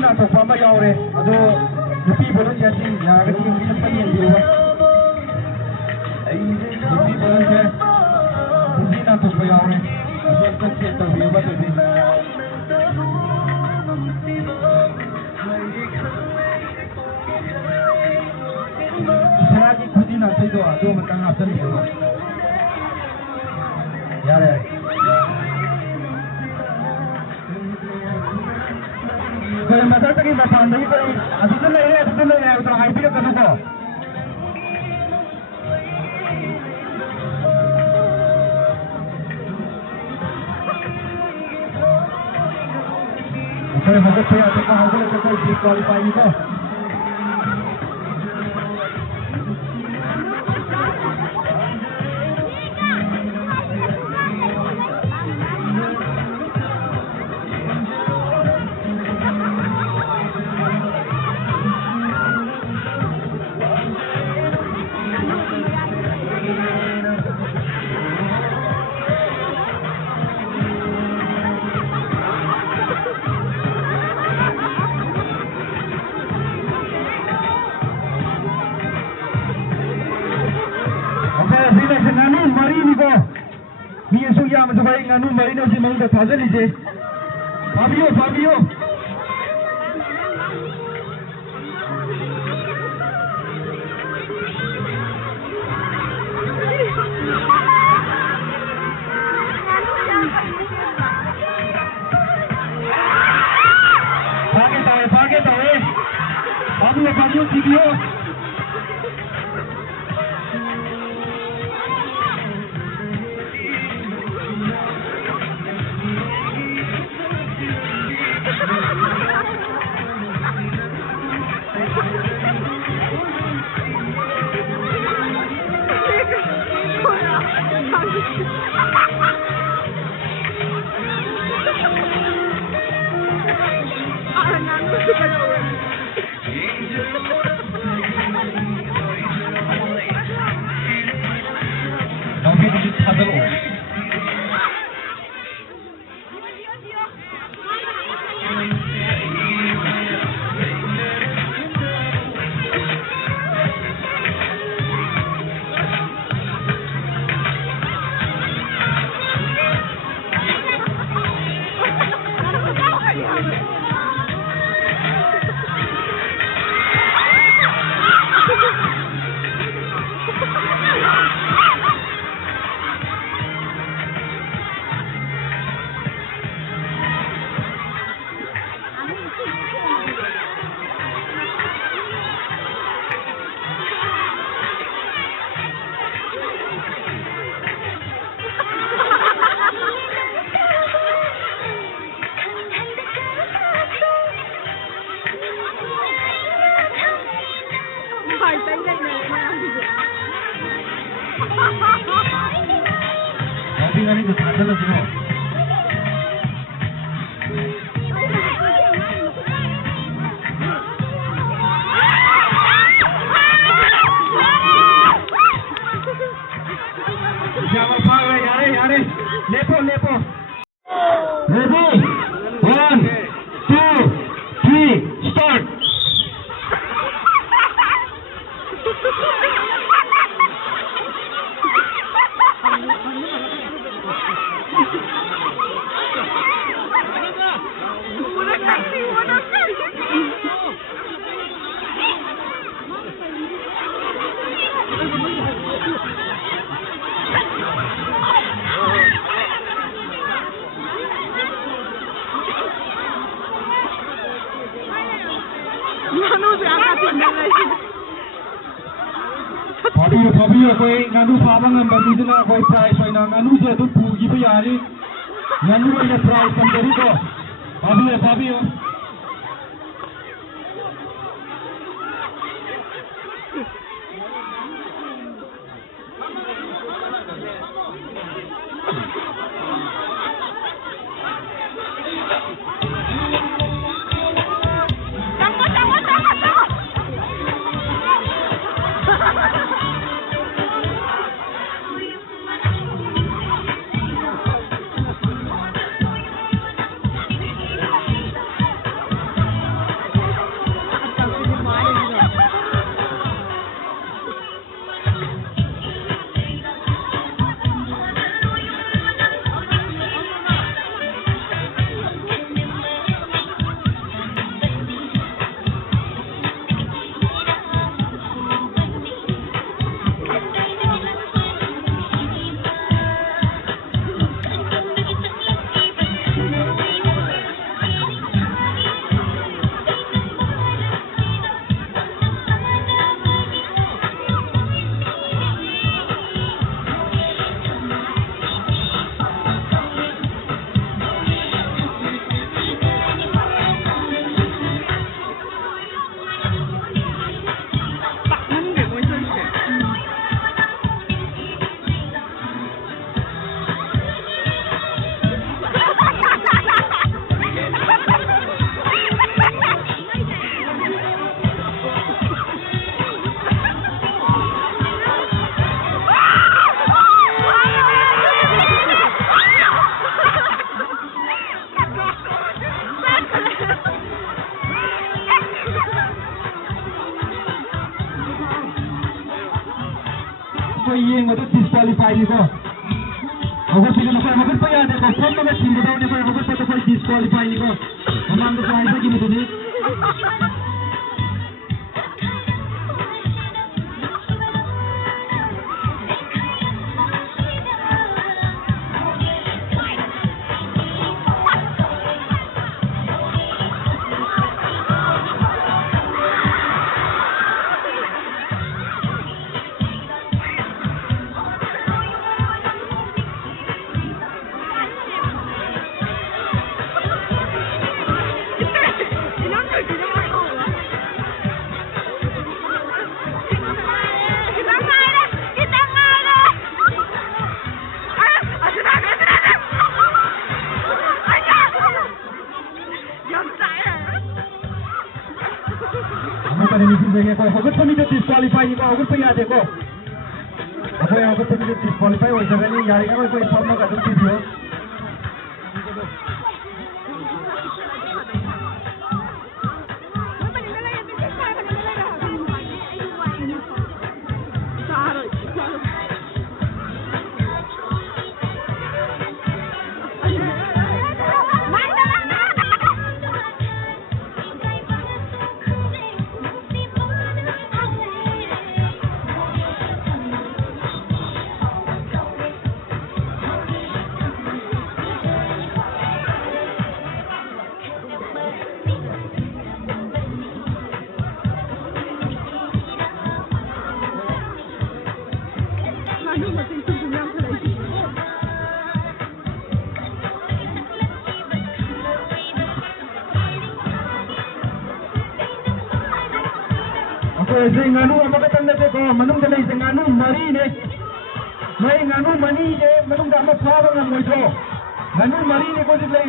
na to pa ma yaure ado nupi bolon ya sin ya ga tin kin pa yen diwa ai nupi bolon je nupi na to pa yaure ado ka che to bi ba to bi Saragi khudi na sai do ado matang apsan ni yare Kaya matatakin na panday ko ito na ito ay pinagano ko kaya magkakaya ito ka hagul ito ko i-qualify nito nganu mari ni ko mi su ya ma sabai nganu mari na si mang da thajal ije Fabio Fabio video Ini tuh ada loh semua. Siapa pakai yare, lepo. Ready? 1, 2, 3, start. Fabio koi nganu fabang ngam bidina koi prize oina nganu je tu pugi pe yari nganu oina prize tambari ko Fabio ꯌꯦꯡꯕꯗ ꯗꯤꯁꯀ꯭ꯋꯥꯂꯤꯐꯥꯏꯅꯤꯀꯣ ꯍꯧꯒꯠꯄꯤꯒꯅꯨ ꯑꯩꯈꯣꯏ ꯍꯧꯒꯠꯄ ꯌꯥꯗꯦꯀꯣ ꯐꯝꯃꯒ ꯊꯤꯒꯗꯧꯅꯤ ꯑꯩꯈꯣꯏ ꯍꯧꯒꯠꯄꯗ ꯑꯩꯈꯣꯏ ꯗꯤꯁꯀ꯭ꯋꯥꯂꯤꯐꯥꯏꯅꯤꯀꯣ ꯃꯃꯥꯡꯗꯁꯨ ꯍꯥꯏꯖꯈꯤꯕꯗꯨꯅꯤ हगत डिस्क्वालीफाई हगत हगत डिस्क्वालीफाई होजगनी यारिगै फर्मग अदुम पिदियो nganu amakatang na ko manung dalay sa nganu mari ne may nganu mani ne manung da mapawang ang moito nganu mari ne ko dilay